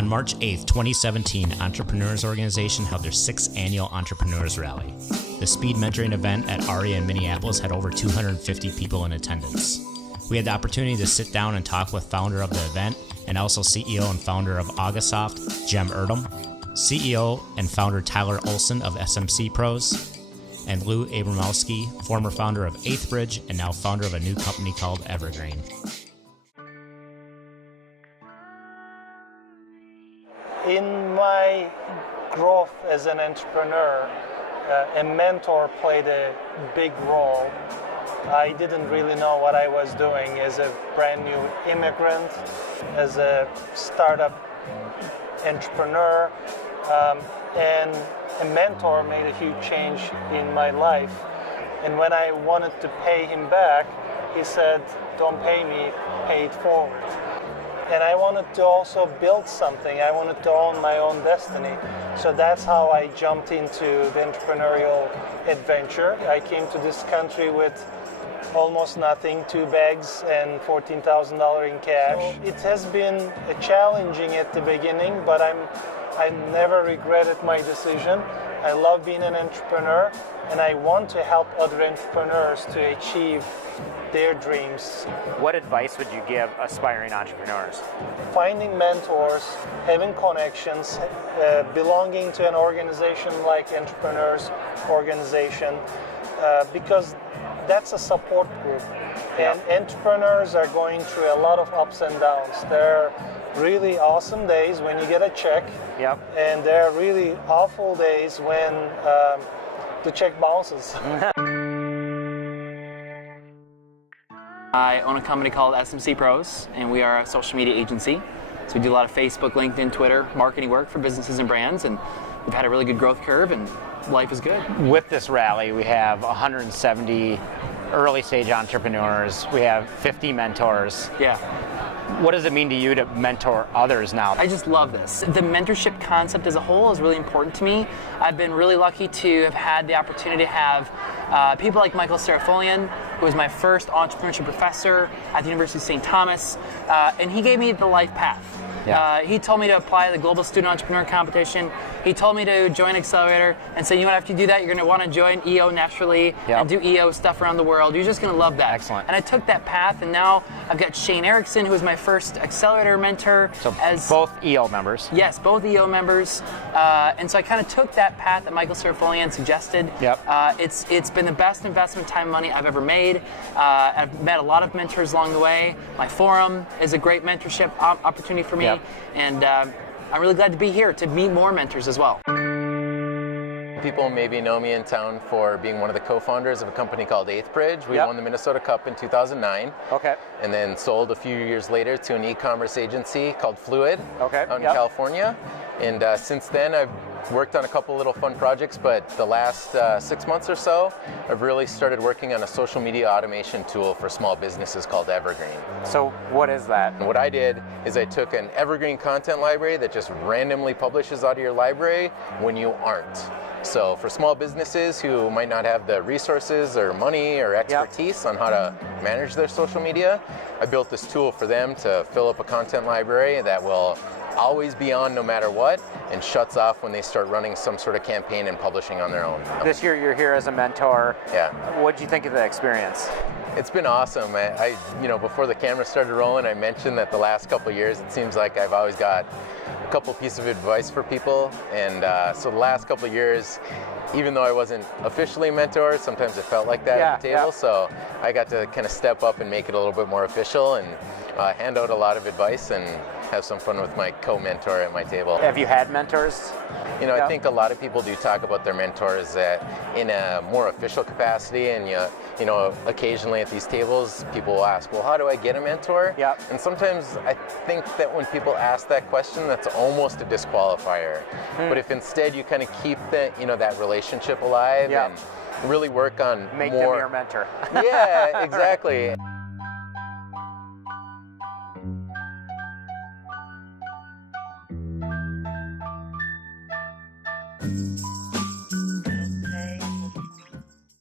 On March 8, 2017, Entrepreneurs Organization held their 6th annual Entrepreneurs Rally. The speed mentoring event at Aria in Minneapolis had over 250 people in attendance. We had the opportunity to sit down and talk with founder of the event and also CEO and founder of Augusoft, Cem Erdem, CEO and founder Tyler Olson of SMC Pros, and Lou Abramowski, former founder of 8th Bridge and now founder of a new company called Evergreen. In my growth as an entrepreneur, a mentor played a big role. I didn't really know what I was doing as a brand new immigrant, as a startup entrepreneur, and a mentor made a huge change in my life. And when I wanted to pay him back, he said, "Don't pay me, pay it forward." And I wanted to also build something. I wanted to own my own destiny. So that's how I jumped into the entrepreneurial adventure. I came to this country with almost nothing, 2 bags and $14,000 in cash. So it has been challenging at the beginning, but I never regretted my decision. I love being an entrepreneur, and I want to help other entrepreneurs to achieve their dreams. What advice would you give aspiring entrepreneurs? Finding mentors, having connections, belonging to an organization like Entrepreneurs Organization, because that's a support group. Yeah. And entrepreneurs are going through a lot of ups and downs. There are really awesome days when you get a check, Yep. and there are really awful days when the check bounces. I own a company called SMC Pros, and we are a social media agency. So we do a lot of Facebook, LinkedIn, Twitter, marketing work for businesses and brands, and we've had a really good growth curve, and life is good. With this rally, we have 170 early stage entrepreneurs. We have 50 mentors. Yeah. What does it mean to you to mentor others now? I just love this. The mentorship concept as a whole is really important to me. I've been really lucky to have had the opportunity to have people like Michael Serafolian, who was my first entrepreneurship professor at the University of St. Thomas, and he gave me the life path. Yeah. He told me to apply to the Global Student Entrepreneur Competition. He told me to join Accelerator and say, you know what, after you do that, you're going to want to join EO naturally and do EO stuff around the world. You're just going to love that. Excellent. And I took that path, and now I've got Shane Erickson, who was my first Accelerator mentor. So as both EO members. Yes, both EO members. And so I kind of took that path that Michael Serafolian suggested. Yep. It's been the best investment time and money I've ever made. I've met a lot of mentors along the way. My forum is a great mentorship opportunity for me. Yep. And I'm really glad to be here to meet more mentors as well. People maybe know me in town for being one of the co-founders of a company called 8th Bridge. We won the Minnesota Cup in 2009. Okay. And then sold a few years later to an e-commerce agency called Fluid out in California. And since then I've worked on a couple little fun projects, but the last 6 months or so, I've really started working on a social media automation tool for small businesses called Evergreen. So what is that? And what I did is I took an Evergreen content library that just randomly publishes out of your library when you aren't. So for small businesses who might not have the resources or money or expertise on how to manage their social media, I built this tool for them to fill up a content library that will always be on no matter what, and shuts off when they start running some sort of campaign and publishing on their own. This year you're here as a mentor. Yeah. What did you think of the experience? It's been awesome. I before the camera started rolling, I mentioned that the last couple of years, it seems like I've always got a couple pieces of advice for people. And so the last couple of years, even though I wasn't officially a mentor, sometimes it felt like that at the table. So I got to kind of step up and make it a little bit more official and hand out a lot of advice and have some fun with my co-mentor at my table. Have you had mentors? I think a lot of people do talk about their mentors in a more official capacity, and occasionally at these tables, people will ask, well, how do I get a mentor? And sometimes I think that when people ask that question, that's almost a disqualifier. But if instead you kind of keep that relationship alive and really work on Make them your mentor. Yeah, exactly.